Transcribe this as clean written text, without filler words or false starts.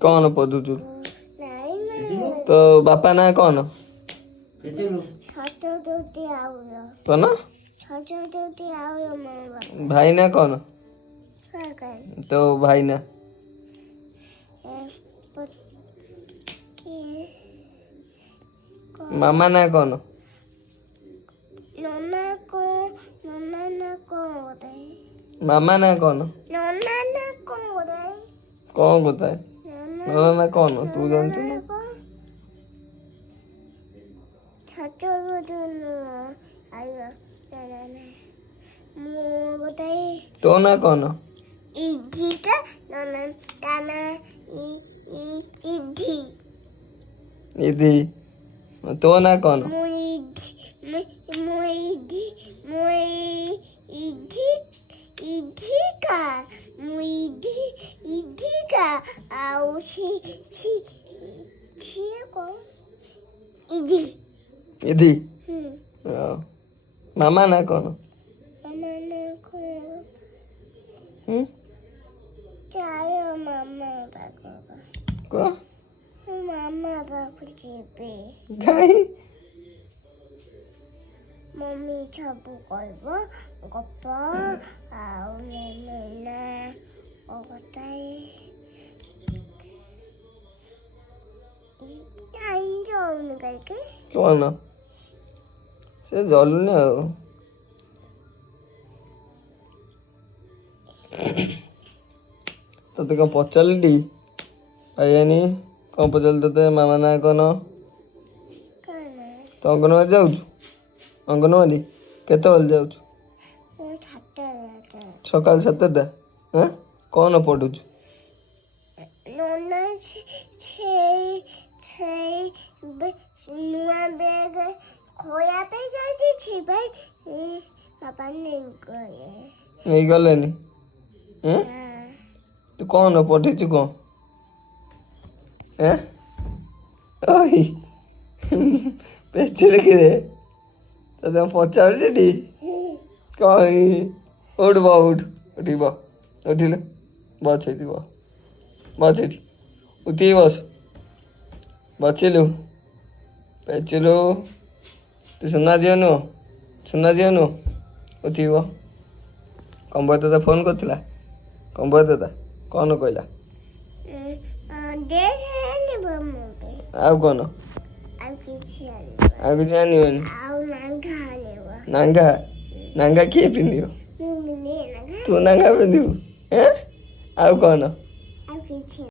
कौन पढ़ुचु नहीं तो बापा ना कौन छटोटी आओ कौन छटोटी आओ मामा भाई ना कौन काय तो भाई ना मामा ना कौन नन्ना ना को बताए मामा ना कौन नन्ना ना को बताए कौन बताए मामा ना कौन तू जानती ना छटोटी आयो ना बताए तो ना कौन इधी का नन्ना ताना इधी इधी तो ना कौन इधी का आओ छी कौन इधी इधी हम्म मामा ना कौन मामा को चाय मामा बाको को मामा बाको जीबे गाई मम्मी छबु कहब गप आउ ना बताए टाइम जाऊन करके कौन से जलुनी ଆଉ ତତେ କଣ ପଚାରିଲି ଆଇଆନି କଣ ପଚାରିଲି ତତେ ମାମା ନା କଣ कौन ତୁ ଅଙ୍ଗନବାଡ଼ି ଯାଉଛୁ ଅଙ୍ଗନବାଡ଼ି କେତେବେଳେ ଯାଉଛୁ छाता ସକାଳ 7ଟା ହଁ କଣ ପଢ଼ୁଛୁ नोना छे छे नुआ बैग खोया पे जाए छे भाई पापा ने गए ନେଇଗଲେନି ତୁ କଣ ପଢ଼ିଛୁ କଣ ଓଇ ପେଚିଲେ କିରେ ତତେ ପଚାରୁଛି ଟି କଣ ଉଠ ବ ଉଠିକି ବ ଉଠିଲୁ ବସ ଏଠି ବସ ଏଠି ଉଠିକି ବସ ବସିଲୁ ପେଚିଲୁ ତୁ ସୁନା ଝିଅ ନୁହଁ ଉଠିକି ବ କମ୍ବର ଦାଦା ଫୋନ୍ କରିଥିଲା କମ୍ବର ଦାଦା କଣ କହିଲା देश है नहीं बम्बे ଆଉ କଣ अब किसी ଆଉ କିଛି ଜାଣିବନି आओ नांगा आने वो ନାଙ୍ଗା କିଏ ପିନ୍ଧିବ नहीं नांगा ତୁ ନାଙ୍ଗା ପିନ୍ଧିବୁ ଆଉ କଣ अब किसी